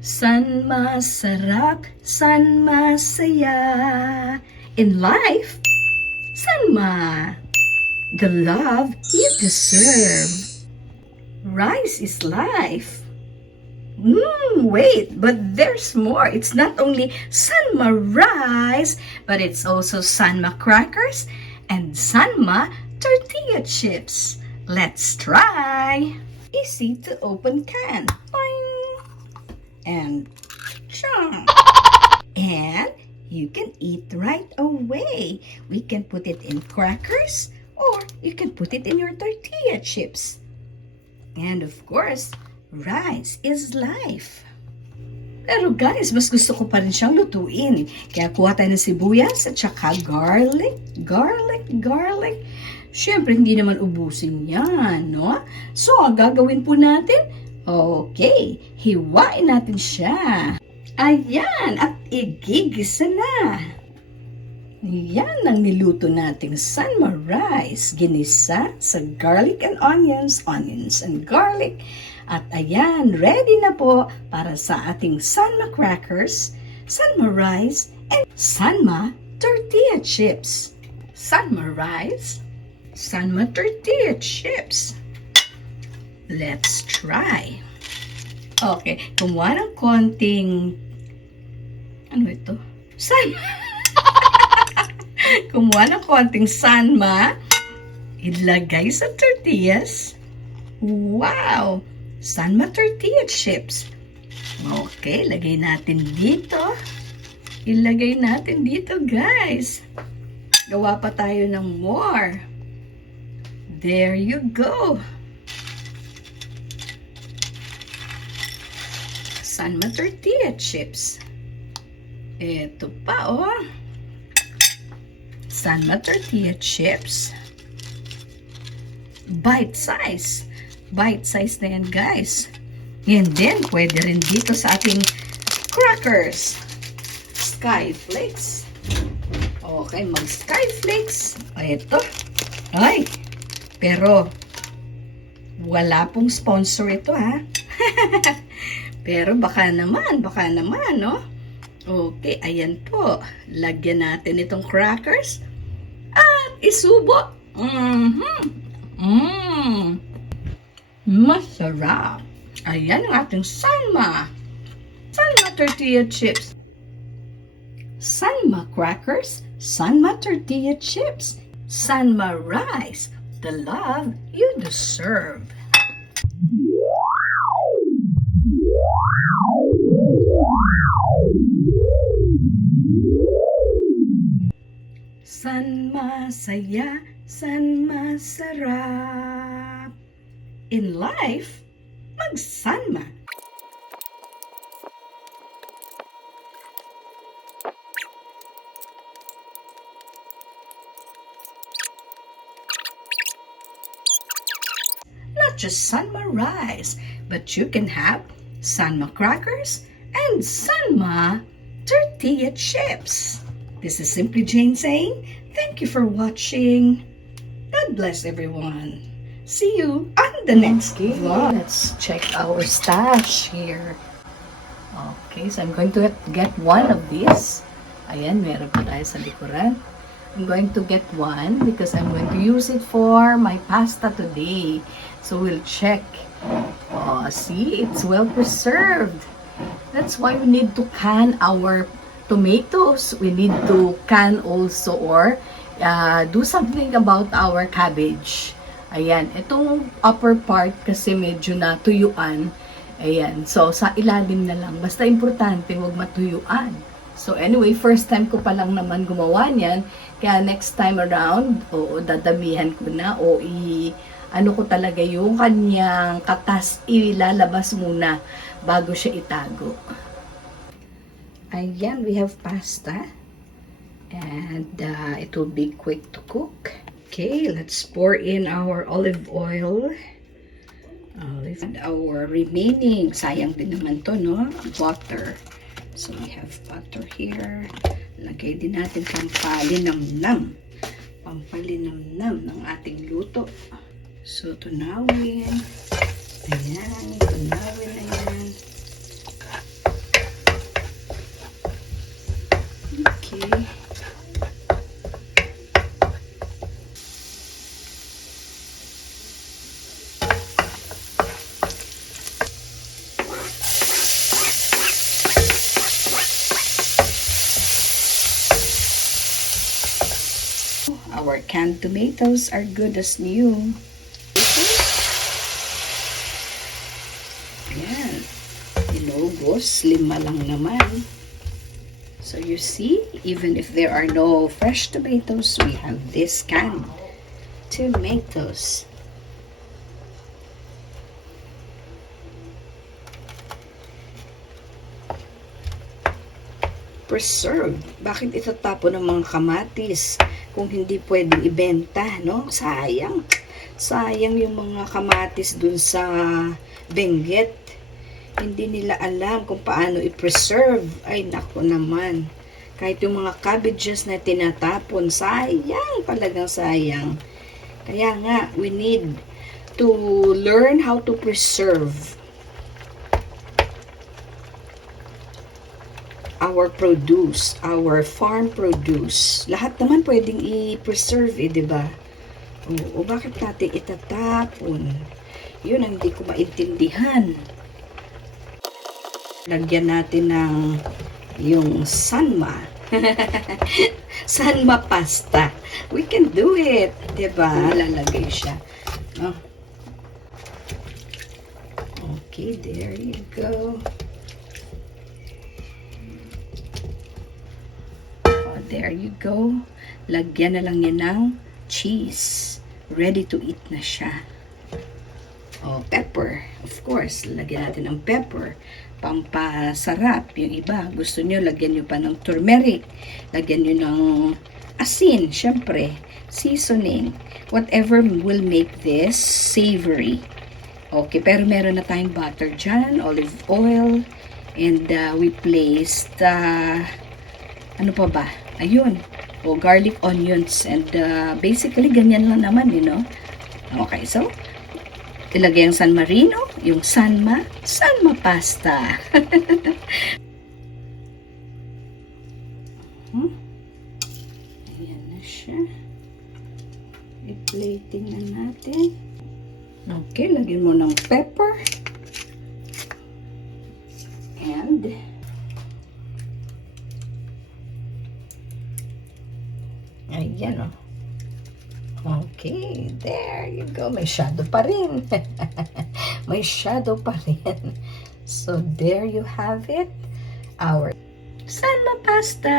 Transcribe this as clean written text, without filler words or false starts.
San masarap, san masaya. In life, san ma the love you deserve. Rice is life. Wait, but there's more. It's not only Sanma rice, but it's also Sanma crackers and Sanma tortilla chips. Let's try. Easy to open can. Boing. And chomp. And you can eat right away. We can put it in crackers or you can put it in your tortilla chips. And of course, rice is life. Pero guys, mas gusto ko pa rin siyang lutuin. Kaya kuha tayo ng sibuyas at saka garlic. Siyempre, hindi naman ubusin yan, no? So, ang gagawin po natin, okay, hiwain natin siya. Ayan, at igigisa na. Yan ang niluto nating Sanma rice. Ginisa sa garlic and onions and garlic. At ayan, ready na po para sa ating Sanma crackers, Sanma rice, and Sanma tortilla chips. Sanma rice, Sanma tortilla chips. Let's try. Okay, kumuha ng konting, ano ito? Sanma. Kumuha ng konting Sanma, ilagay sa tortillas. Wow! Sanma tortilla chips. Okay, lagay natin dito. Ilagay natin dito, guys. Gawa pa tayo ng more. There you go. Sanma tortilla chips. Ito pa, oh. Sanma tortilla chips. Bite size. Bite size na yan, guys. And then, pwede rin dito sa ating crackers. Skyflakes. Okay, mag-skyflakes. Ito. Ay, pero wala pong sponsor ito, ha? Pero baka naman, no? Okay, ayan po. Lagyan natin itong crackers. At isubo. Masarap. Ayan ang ating Sanma. Sanma tortilla chips. Sanma crackers. Sanma tortilla chips. Sanma rice. The love you deserve. Sanma saya, Sanma sarap. In life, mag-Sanma. Not just Sanma rice, but you can have Sanma crackers and Sanma tortilla chips. This is Simply Jane saying, thank you for watching. God bless everyone. See you on the next vlog. Let's check our stash here. Okay, so I'm going to get one of these. Ayan, meron pa tayo sa likuran. I'm going to get one because I'm going to use it for my pasta today. So we'll check. Oh, see, it's well preserved. That's why we need to can our tomatoes. We need to can also or do something about our cabbage. Ayan, itong upper part kasi medyo natuyuan. Ayan, so sa ilalim na lang. Basta importante, huwag matuyuan. So anyway, first time ko pa lang naman gumawa niyan. Kaya next time around, dadamihan ko na ano ko talaga yung kanyang katas ilalabas muna bago siya itago. Ayan, we have pasta. And it will be quick to cook. Okay, let's pour in our olive oil. And our remaining, sayang din naman to, no? Butter. So we have butter here. Lagay din natin pampalinamnam. Pampalinamnam ng ating luto. So tunawin. Ayan, tunawin na yan. Our canned tomatoes are good as new. Ayan. Inubos. 5 lang naman. So you see, even if there are no fresh tomatoes, we have this canned tomatoes. Preserved. Bakit itatapon ng mga kamatis kung hindi pwedeng ibenta, no? Sayang. Sayang yung mga kamatis dun sa Benguet. Hindi nila alam kung paano i-preserve. Ay, naku naman. Kahit yung mga cabbages na tinatapon, sayang, talagang sayang. Kaya nga, we need to learn how to preserve our produce, our farm produce. Lahat naman pwedeng i-preserve, di ba? O bakit natin itatapon? Yun ang hindi ko maintindihan. Lagyan natin ng yung sanma. Sanma pasta. We can do it. Di ba? Lalagay siya. Oh. Okay, there you go. There you go. Lagyan na lang yan ng cheese. Ready to eat na siya. Oh, pepper. Of course, lagyan natin ng pepper. Pampasarap. Yung iba, gusto nyo, lagyan nyo pa ng turmeric. Lagyan nyo ng asin, syempre. Seasoning. Whatever will make this savory. Okay, pero meron na tayong butter dyan, olive oil, and we placed, ano pa ba? Ayun. O, garlic, onions, and basically, ganyan lang naman, you know. Okay, so, ilagay ang San Marino, yung Sanma pasta. Ayan na siya. I-plating na natin. Okay, lagyan mo ng pepper. And ayan, oh. Okay, there you go. May shadow pa rin. May shadow pa rin. So, there you have it. Our Sanma pasta.